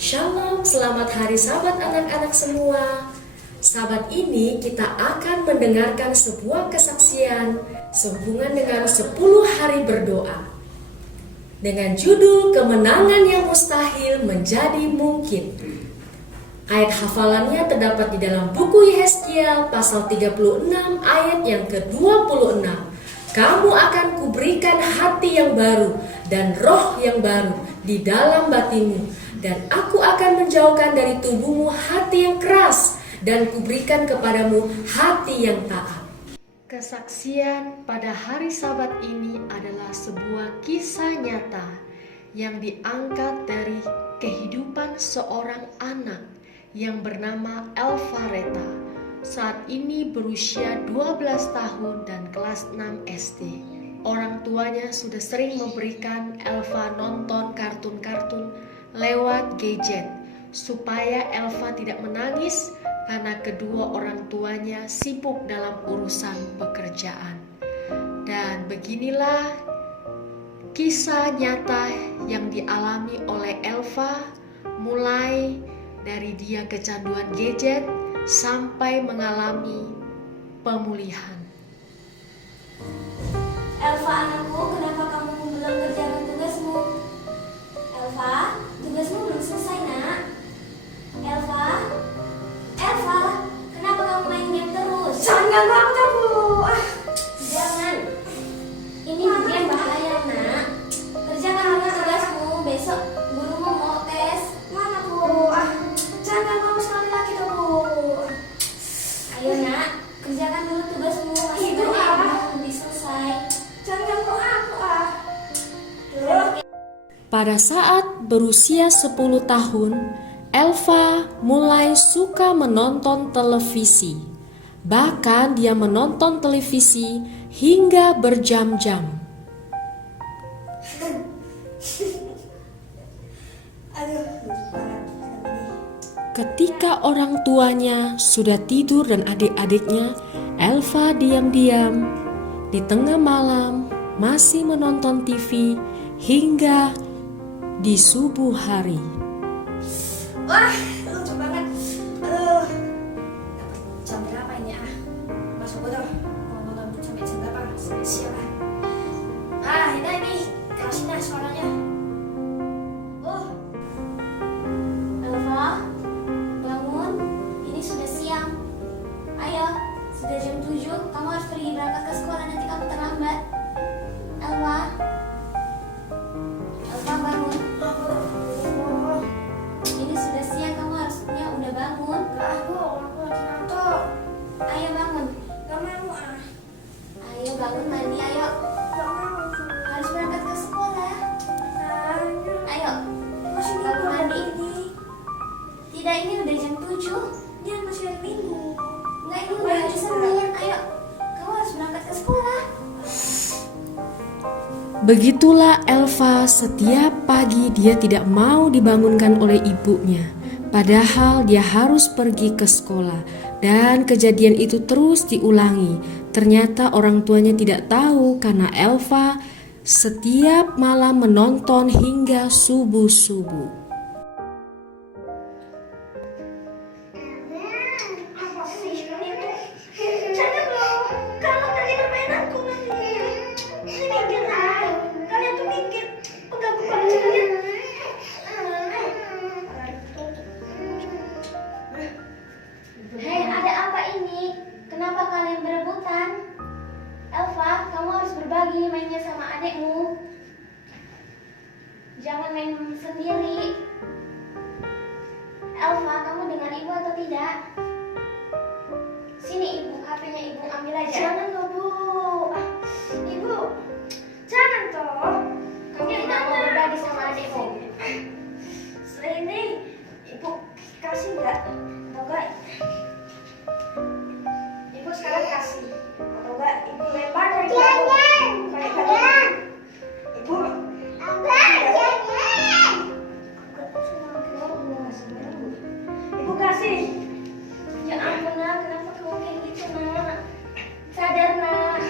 Shalom, selamat hari Sabat anak-anak semua. Sabat ini kita akan mendengarkan sebuah kesaksian sehubungan dengan 10 hari berdoa dengan judul Kemenangan yang Mustahil Menjadi Mungkin. Ayat hafalannya terdapat di dalam buku Yehezkiel pasal 36 ayat yang ke-26. Kamu akan kuberikan hati yang baru dan roh yang baru di dalam batinmu, dan aku akan menjauhkan dari tubuhmu hati yang keras dan kuberikan kepadamu hati yang taat. Kesaksian pada hari Sabat ini adalah sebuah kisah nyata yang diangkat dari kehidupan seorang anak yang bernama Elva Reta. Saat ini berusia 12 tahun dan kelas 6 SD. Orang tuanya sudah sering memberikan Elva nonton kartun-kartun lewat gadget supaya Elva tidak menangis karena kedua orang tuanya sibuk dalam urusan pekerjaan. Dan beginilah kisah nyata yang dialami oleh Elva, mulai dari dia kecanduan gadget sampai mengalami pemulihan. Elva, anakku, kenapa kamu belum kerjakan tugasmu? Elva, tugasmu belum selesai, nak. Elva, kenapa kamu main game terus? Jangan banget, Bu. Jangan. Ini ujian bahaya, nak. Kerjakan dulu tugasmu. Besok gurumu mau tes. Mana, Bu? Jangan kamu sekali lagi dong, Bu. Ayo, nak, kerjakan dulu tugasmu. Masih Ibu, banyak yang belum selesai. Jangan kok aku, Pada saat berusia 10 tahun, Elva mulai suka menonton televisi. Bahkan dia menonton televisi hingga berjam-jam. Aduh. Ketika orang tuanya sudah tidur dan adik-adiknya, Elva diam-diam di tengah malam masih menonton TV hingga di subuh hari. Wah, lucu banget. Aduh. Jam berapa ini, Masuk bodoh. Mau nonton sampai jam berapa? Sampai siang, ini kasihnya sekolahnya. Elva, bangun. Ini sudah siang. Ayo, sudah jam 7. Kamu harus pergi berangkat ke sekolah, nanti kamu terlambat. Elva, bangun. Ini sudah siang, kamu harusnya udah bangun. Aku lagi ngantuk. Ayo bangun. Gak mau, Ayo bangun, mandi, ayo. Gak mau. Harus berangkat ke sekolah. Ayo, Masih bangun minggu mandi. ini. Tidak, ini udah jam 7. Dia masih hari Minggu. Enggak, ini udah hari Senin. Ayo, kamu harus berangkat ke sekolah. Begitulah Elva, setiap pagi dia tidak mau dibangunkan oleh ibunya. Padahal dia harus pergi ke sekolah, dan kejadian itu terus diulangi. Ternyata orang tuanya tidak tahu karena Elva setiap malam menonton hingga subuh-subuh. Apa sih itu? Jangan loh. Kalau tadi permainanku nanti. Ini mikir kalian tuh mikir. Udah buka aja kalian. Hei, ada apa ini? Kenapa kalian berebutan? Elva, kamu harus berbagi mainnya sama adikmu. Jangan main sendiri. Elva, kamu dengar ibu atau tidak? Sini ibu, HP-nya ibu ambil aja. Jangan loh, Bu. Ibu, jangan toh. Kamu tidak mau berbagi sama adikmu. Setelah ini ibu kasih nggak? Atau enggak? Ibu sekarang kasih. Atau enggak? Ibu lempar dari belakang. Kayak tadi. Ibu. Ibu kasih. Ya ampun, nak, kenapa kamu kayak gitu, nak? Sadar, nak.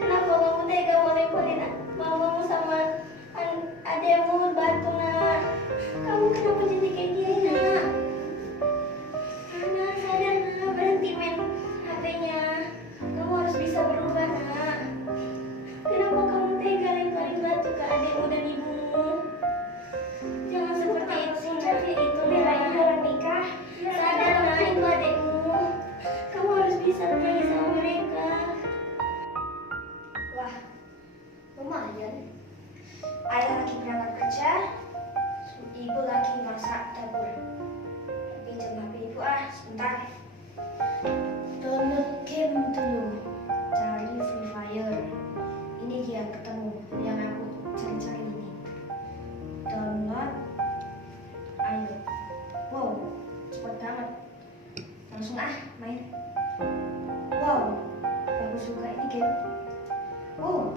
Kenapa kamu tega mau lemparin mamamu sama adikmu batu, nak? Kamu kenapa jadi kayak Ibu lagi masak dapur. Pinjam HP ibu sebentar. Download game dulu. Cari Free Fire. Ini dia ketemu yang aku cari-cari ini. Download. Ayo. Wow, cepet banget. Langsung main. Wow, bagus juga ini game. Oh,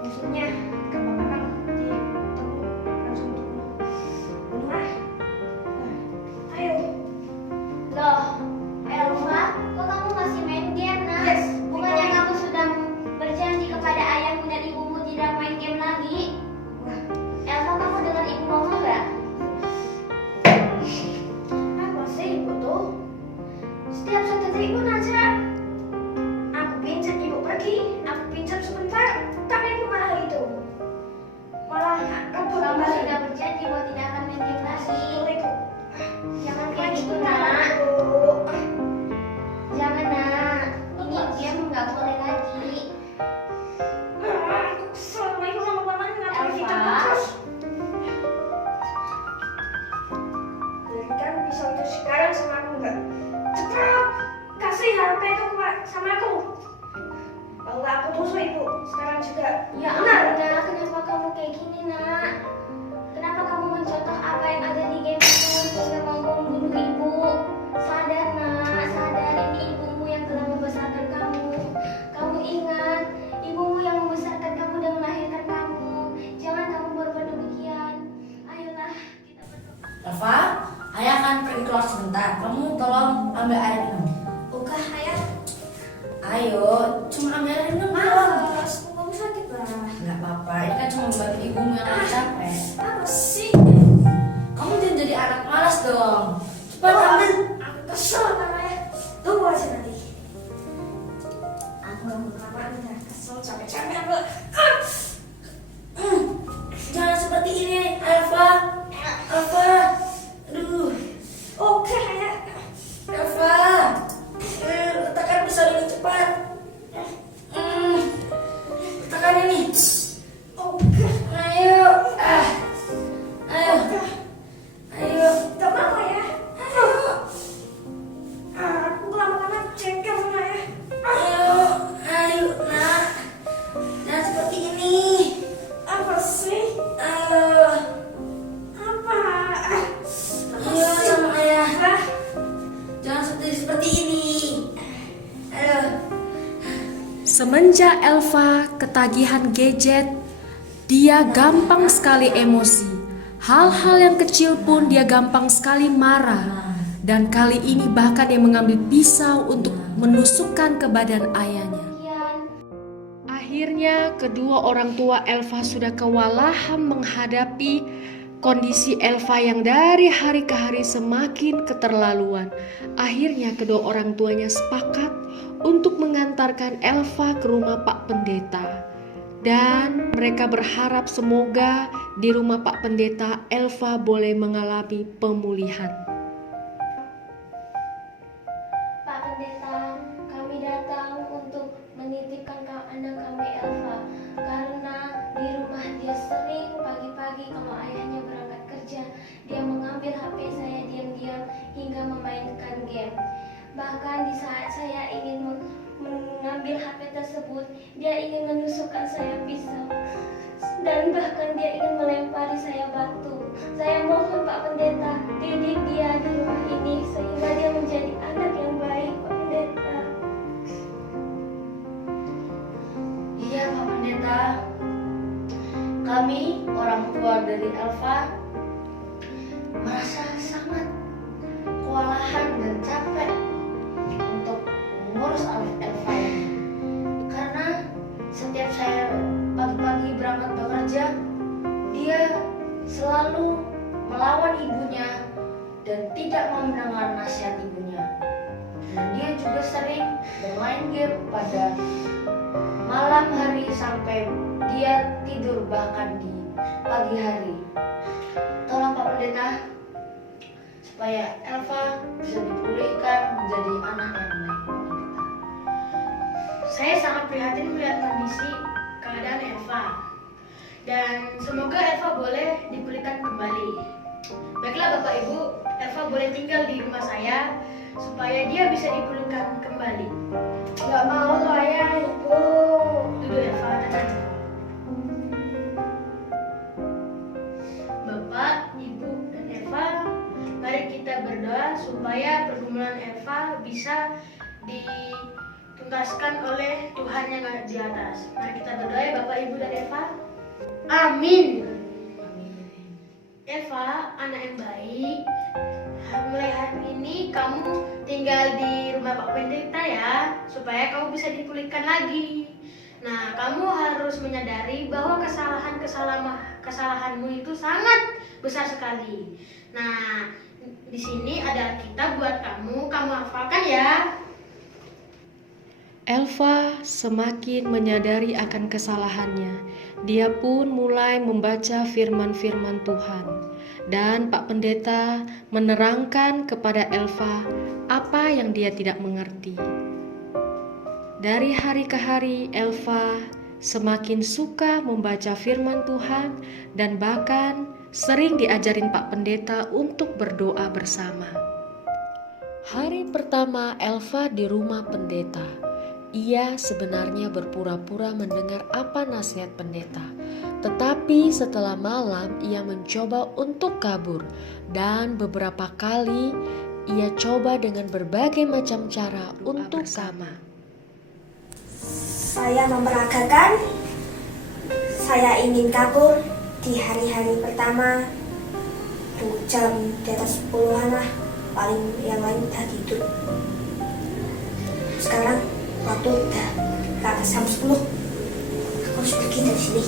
musuhnya gampang-gampang ditemu, langsung bunuh. Wah, ayo. Loh, Elva, kok kamu masih main game, Nak? Yes, Bukannya betul. kamu sudah berjanji kepada ayahmu dan ibumu tidak main game lagi? Wah, Elva, kamu dengar ibu ngomong nggak? apa sih ibu tuh? Setiap 1 triliun aja. Aku pinjam ibu pergi, aku pinjam sebentar, tapi ibu malah itu. Malah rebut Kamu kembali. sudah berjanji bahwa tidak akan main game lagi. Betul itu. Jangan kayak Maju gitu, bentar, Nak. Bu. Jangan, Nak. Ini game nggak boleh lagi. Aku kesel sama ibu lama-lama nggak boleh Elva. ditemu terus. Berikan pisau itu sekarang sama aku enggak? Cepat kasih HP itu sama aku. Bahwa aku tusuk ibu sekarang juga. Ya Benar. ampun, Nak. Kenapa kamu kayak gini, Nak? Kenapa kamu mencontoh apa yang ada di game itu hingga mau membunuh ibu? Sadar, Nak. Sadar, ini ibumu yang telah membesarkan kamu. Kamu ingat, ibumu yang membesarkan kamu dan melahirkan kamu. Jangan kamu berbuat demikian. Ayolah, kita berdoa. Elva, ayah akan pergi keluar sebentar. Kamu tolong ambil air minum. Oke, ayah. Ayo, cuma ambil air minum doang. Mas, kamu sakit lah. Nggak apa-apa, ini kan cuma buat ibumu yang lagi capek. Apa sih? Kamu jangan jadi anak malas dong. Cepat ambil. Aku kesel sama ayah. Tunggu aja nanti. Aku nggak mau kelamaan ya. Kesel capek-capek aku. Jangan seperti ini, Elva. Elva, aduh, Oke, ayah. Elva. Letakkan pisau ini cepat. Letakkan ini. Oke. Ayo, ayo, ayo. Gak apa-apa ya. Ayo. Aku lama-lama jengkel sama ayah. Ayo, nak. Jangan seperti ini. Apa sih? Ayo, Apa? ayo sama ayah. Hah? Jangan seperti ini. Ayo. Semenjak Elva ketagihan gadget, dia gampang sekali emosi. Hal-hal yang kecil pun dia gampang sekali marah. Dan kali ini bahkan dia mengambil pisau untuk menusukkan ke badan ayahnya. Kian, Akhirnya kedua orang tua Elva sudah kewalahan menghadapi kondisi Elva yang dari hari ke hari semakin keterlaluan. Akhirnya kedua orang tuanya sepakat untuk mengantarkan Elva ke rumah Pak Pendeta. Dan mereka berharap semoga di rumah Pak Pendeta Elva boleh mengalami pemulihan. Pak Pendeta, kami datang untuk menitipkan anak kami Elva. Karena di rumah dia sering pagi-pagi kalau ayahnya berangkat kerja, dia mengambil HP saya diam-diam hingga memainkan game. Bahkan di saat saya ingin mengambil HP tersebut, dia ingin menusukkan saya pisau. Dan bahkan dia ingin melempari saya batu. Saya mohon Pak Pendeta, didik dia di rumah ini sehingga dia menjadi anak yang baik, Pak Pendeta. Iya, Pak Pendeta. Kami orang tua dari Elva merasa sangat kewalahan dan capek untuk mengurus Elva ini. Karena setiap saya pagi-pagi berangkat bekerja, dia selalu melawan ibunya dan tidak mau mendengar nasihat ibunya. Dan dia juga sering bermain game pada malam hari sampai dia tidur bahkan di pagi hari. Tolong Pak Pendeta, supaya Elva bisa dipulihkan menjadi anak yang baik, Pak Pendeta. Saya sangat prihatin melihat kondisi keadaan Elva. Dan semoga Elva boleh dipulihkan kembali. Bapak Ibu, Eva boleh tinggal di rumah saya supaya dia bisa dipulihkan kembali. Nggak mau loh ayah, ibu. Duduk Eva, tenang. Bapak, Ibu, dan Eva, mari kita berdoa supaya pergumulan Eva bisa dituntaskan oleh Tuhan yang ada di atas. Mari kita berdoa ya Bapak, Ibu, dan Eva. Amin. Eva, anak yang baik. Mulai hari ini kamu tinggal di rumah Pak Pendeta ya, supaya kamu bisa dipulihkan lagi. Nah, kamu harus menyadari bahwa kesalahanmu itu sangat besar sekali. Nah, di sini ada Alkitab buat kamu hafalkan ya. Elva semakin menyadari akan kesalahannya. Dia pun mulai membaca firman-firman Tuhan. Dan Pak Pendeta menerangkan kepada Elva apa yang dia tidak mengerti. Dari hari ke hari, Elva semakin suka membaca firman Tuhan dan bahkan sering diajarin Pak Pendeta untuk berdoa bersama. Hari pertama Elva di rumah pendeta, ia sebenarnya berpura-pura mendengar apa nasihat pendeta. Tetapi setelah malam ia mencoba untuk kabur dan beberapa kali ia coba dengan berbagai macam cara untuk sama. Saya memperagakan, saya ingin kabur di hari-hari pertama, jam di atas 10-an lah, paling yang lain udah tidur. Sekarang waktu udah ke atas jam 10, aku harus pergi dari sini.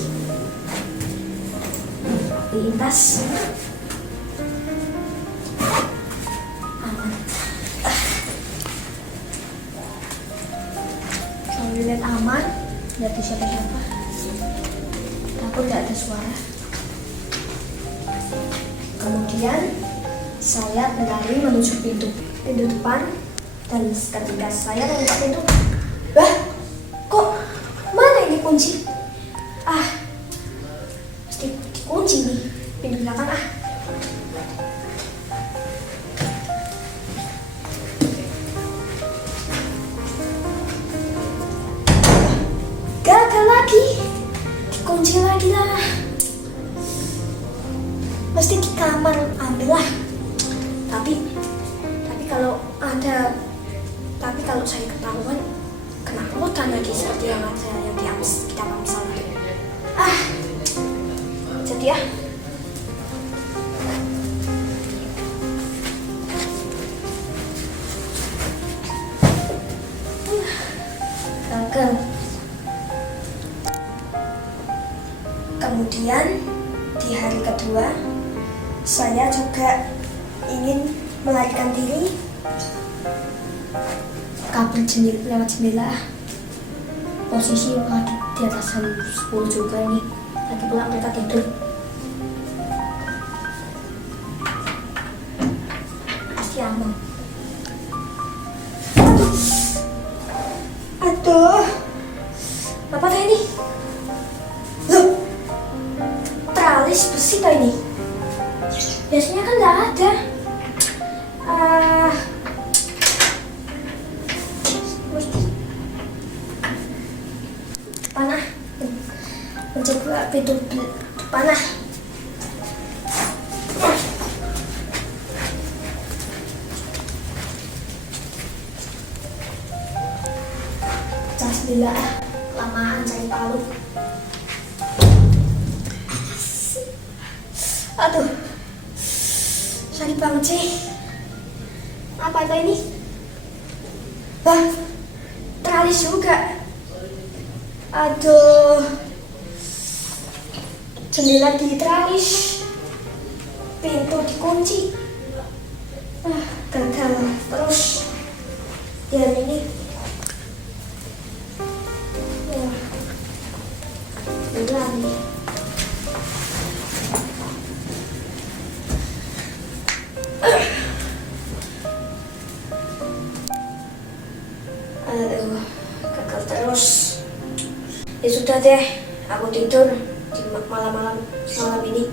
Lintas aman. Toilet aman, nggak ada siapa-siapa. Dapur nggak ada suara. Kemudian saya berlari menuju pintu depan, dan ketika saya membuka pintu, kok mana ini kunci? Mesti dikunci nih pintu belakang. Gagal lagi, dikunci lagi lah. Mesti di kamar ambil lah. Tapi kalau saya ketahuan kena hutan lagi seperti yang ada yang di kitab Amsal. Jadi ya. Gagal. Kemudian di hari kedua saya juga ingin melarikan diri, kabur lewat jendela. Posisi lagi di atas jam 10 juga ini, lagi pula mereka tidur. Pasti aman. Aduh, apa tadi ini? Loh, teralis besi tadi ini. Biasanya kan nggak ada. Panah, mencoba pintu panah. Cas bila lamaan cari palu. Aduh, sorry banget sih. Apa itu ini? Teralis juga. Aduh, jendela diteralis, pintu dikunci. Gagal terus. Dan ini lagi. Aduh, gagal terus. Ya sudah deh, aku tidur di malam ini.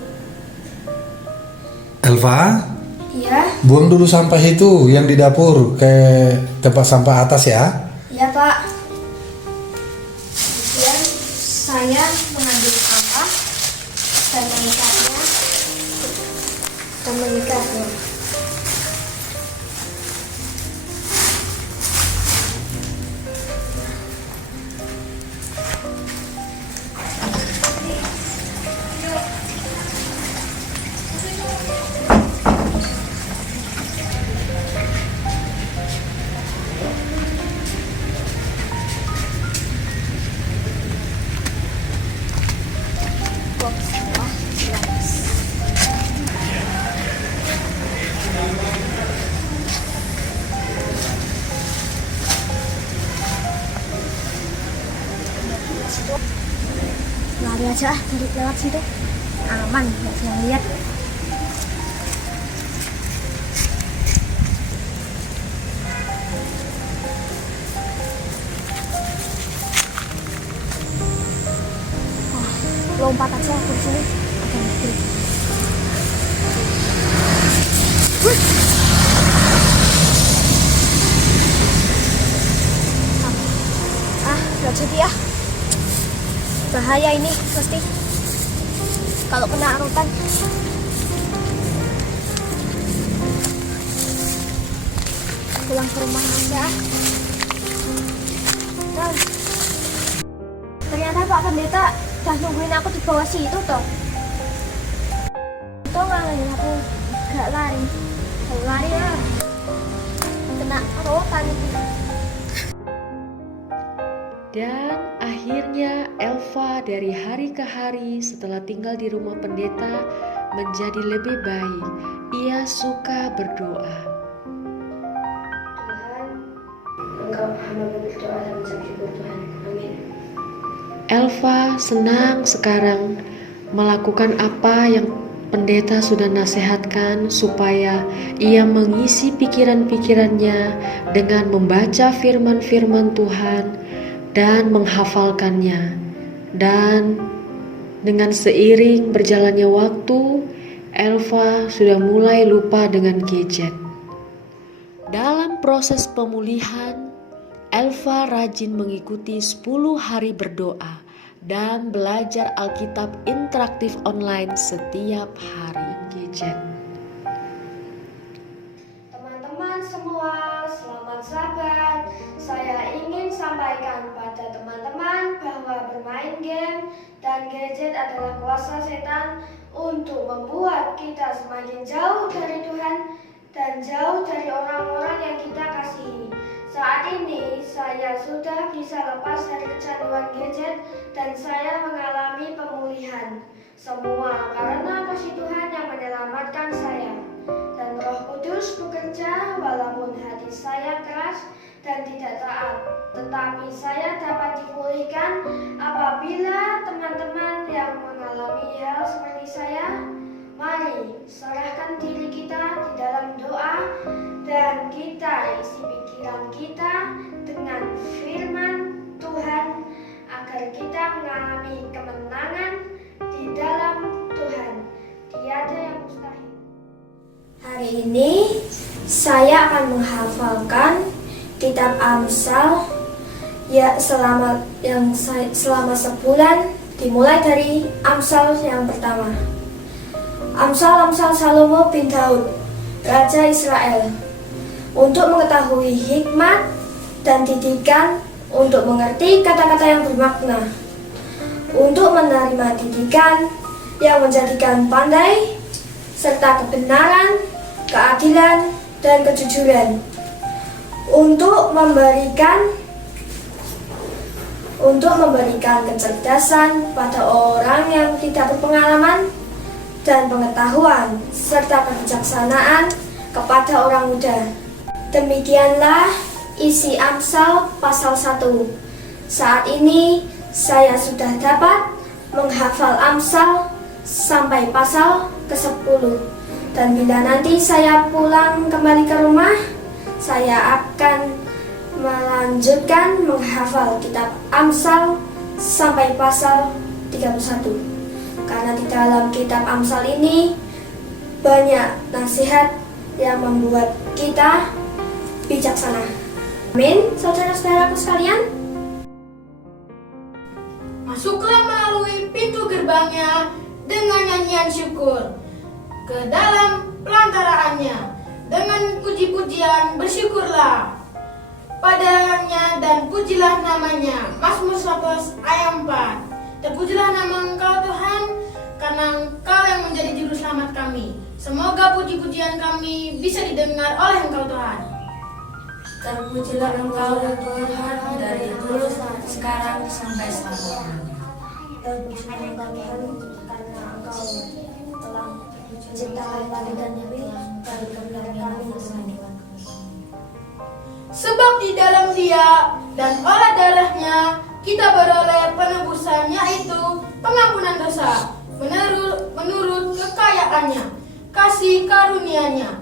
Elva, Iya, Buang dulu sampah itu yang di dapur ke tempat sampah atas ya. iya Pak. Kemudian saya mengambil sampah dan mengikatnya. Lari aja dari lewat situ, aman, nggak ada yang lihat. Lompat aja aku di sini, ada mobil. Nggak jadi ya. Bahaya ini pasti kalau kena arutan. Pulang ke rumah aja. Nah, ternyata Pak Pendeta udah nungguin aku di bawah situ toh. Itu ngalahin aku gak lari. Kalau lari ya kena arutan. Dan akhirnya Elva dari hari ke hari setelah tinggal di rumah pendeta menjadi lebih baik. Ia suka berdoa. Tuhan, Engkau hamba berdoa dan mengucap syukur Tuhan. Amin. Elva senang sekarang melakukan apa yang pendeta sudah nasihatkan supaya ia mengisi pikiran-pikirannya dengan membaca firman-firman Tuhan dan menghafalkannya. Dan dengan seiring berjalannya waktu, Elva sudah mulai lupa dengan gadget. Dalam proses pemulihan, Elva rajin mengikuti 10 hari berdoa dan belajar Alkitab interaktif online setiap hari. Gadget. Teman-teman semua, selamat sahabat. Saya ingin sampaikan pada teman-teman bahwa bermain game dan gadget adalah kuasa setan untuk membuat kita semakin jauh dari Tuhan dan jauh dari orang-orang yang kita kasihi. Saat ini saya sudah bisa lepas dari kecanduan gadget dan saya mengalami pemulihan. Semua karena kasih Tuhan yang menyelamatkan saya. Dan Roh Kudus bekerja walaupun hati saya keras dan tidak taat. Tetapi saya dapat dipulihkan apabila teman-teman yang mengalami hal seperti saya, mari serahkan diri kita di dalam doa dan kita isi pikiran kita dengan firman Tuhan agar kita mengalami kemenangan di dalam Tuhan. Tiada yang mustahil. Hari ini saya akan menghafalkan kitab Amsal selama sebulan, dimulai dari Amsal yang pertama. Amsal Salomo bin Daud, Raja Israel, untuk mengetahui hikmat dan didikan, untuk mengerti kata-kata yang bermakna, untuk menerima didikan yang menjadikan pandai, serta kebenaran, keadilan, dan kejujuran, untuk memberikan kecerdasan pada orang yang tidak berpengalaman dan pengetahuan serta kebijaksanaan kepada orang muda. Demikianlah isi Amsal pasal 1. Saat ini saya sudah dapat menghafal Amsal sampai pasal ke-10. Dan bila nanti saya pulang kembali ke rumah, saya akan melanjutkan menghafal kitab Amsal sampai pasal 31. Karena di dalam kitab Amsal ini banyak nasihat yang membuat kita bijaksana. Amin, saudara-saudaraku sekalian. Masuklah melalui pintu gerbangnya dengan nyanyian syukur. Ke dalam pelantaraannya dengan puji-pujian bersyukurlah padanya dan pujilah namanya. Mazmur 100 ayat 4. Terpujilah nama Engkau Tuhan, karena Engkau yang menjadi juru selamat kami. Semoga puji-pujian kami bisa didengar oleh Engkau Tuhan. Terpujilah Engkau Tuhan dari dulu sekarang sampai selamanya. Terpujilah Engkau Tuhan, karena Engkau telah menciptakan langit dan bumi dan memelihara kami bersama. Sebab di dalam Dia dan oleh darahnya kita beroleh penebusan, yaitu pengampunan dosa menurut kekayaannya, kasih karunia-Nya.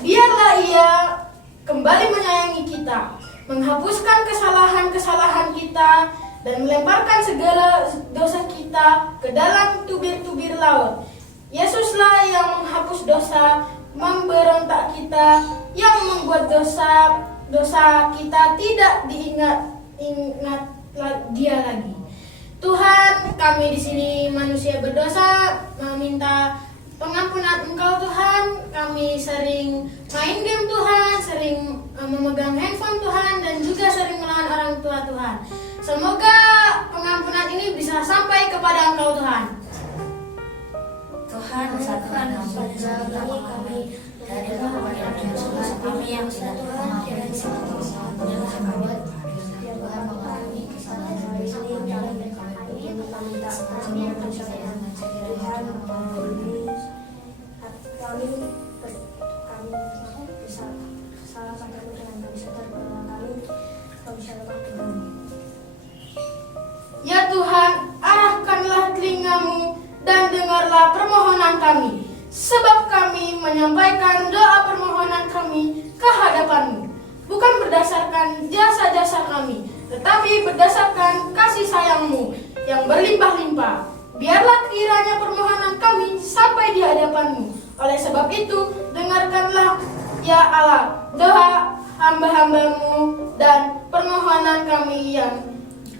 Biarlah Ia kembali menyayangi kita, menghapuskan kesalahan-kesalahan kita, dan melemparkan segala dosa kita ke dalam tubir-tubir laut. Yesuslah yang menghapus dosa, memberontak kita, yang membuat dosa kita tidak diingat Dia lagi. Tuhan, kami di sini manusia berdosa, meminta pengampunan Engkau Tuhan. Kami sering main game Tuhan, sering memegang handphone Tuhan, dan juga sering melawan orang tua Tuhan. Semoga pengampunan ini bisa sampai kepada Engkau Tuhan. Tuhan, satukan kami dari kami yang tidak mengampuni Tuhan mengalami kesalahan Ya Tuhan, arahkanlah telingamu dan dengarlah permohonan kami, sebab kami menyampaikan doa permohonan kami ke hadapan-Mu, bukan berdasarkan jasa-jasa kami, tetapi berdasarkan kasih sayang-Mu yang berlimpah-limpah. Biarlah kiranya permohonan kami sampai di hadapan-Mu. Oleh sebab itu, dengarkanlah ya Allah doa hamba-hamba-Mu dan permohonan kami, yang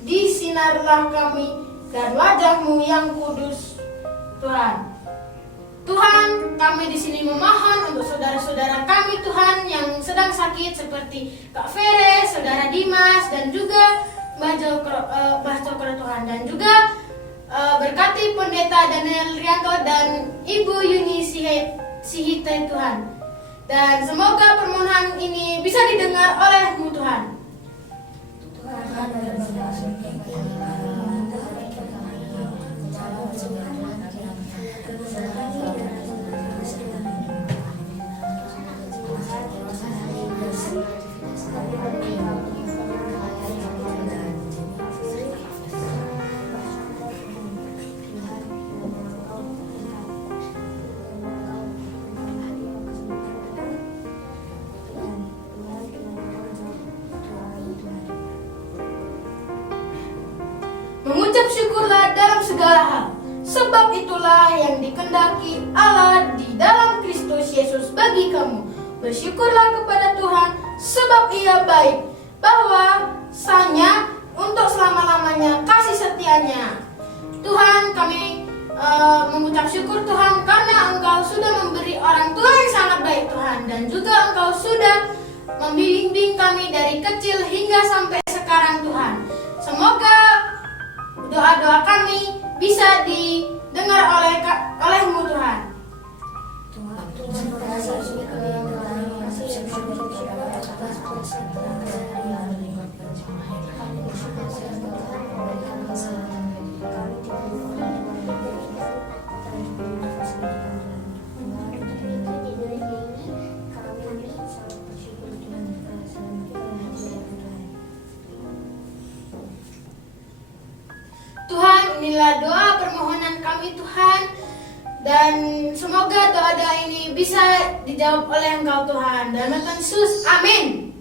disinarlah kami dan wajah-Mu yang kudus, Tuhan. Tuhan, kami di sini memohon untuk saudara-saudara kami Tuhan yang sedang sakit, seperti Kak Vere, Saudara Dimas, dan juga Mbah Cokro Tuhan, dan juga berkati Pendeta Daniel Rianto dan Ibu Yuni Sihite Tuhan. Dan semoga permohonan ini bisa didengar oleh-Mu Tuhan. Mengucap syukurlah dalam segala hal, sebab itulah yang dikehendaki Allah di dalam Kristus Yesus bagi kamu. Bersyukurlah kepada Tuhan, sebab Ia baik, bahwasanya untuk selama-lamanya kasih setianya. Tuhan, kami mengucap syukur Tuhan, karena Engkau sudah memberi orang tua yang sangat baik Tuhan, dan juga Engkau sudah membimbing kami dari kecil hingga sampai sekarang Tuhan. Semoga doa-doa kami bisa didengar oleh-Mu Tuhan. Tuhan, inilah doa permohonan kami Tuhan, dan semoga doa-doa ini bisa dijawab oleh Engkau Tuhan. Dalam nama Yesus, amin.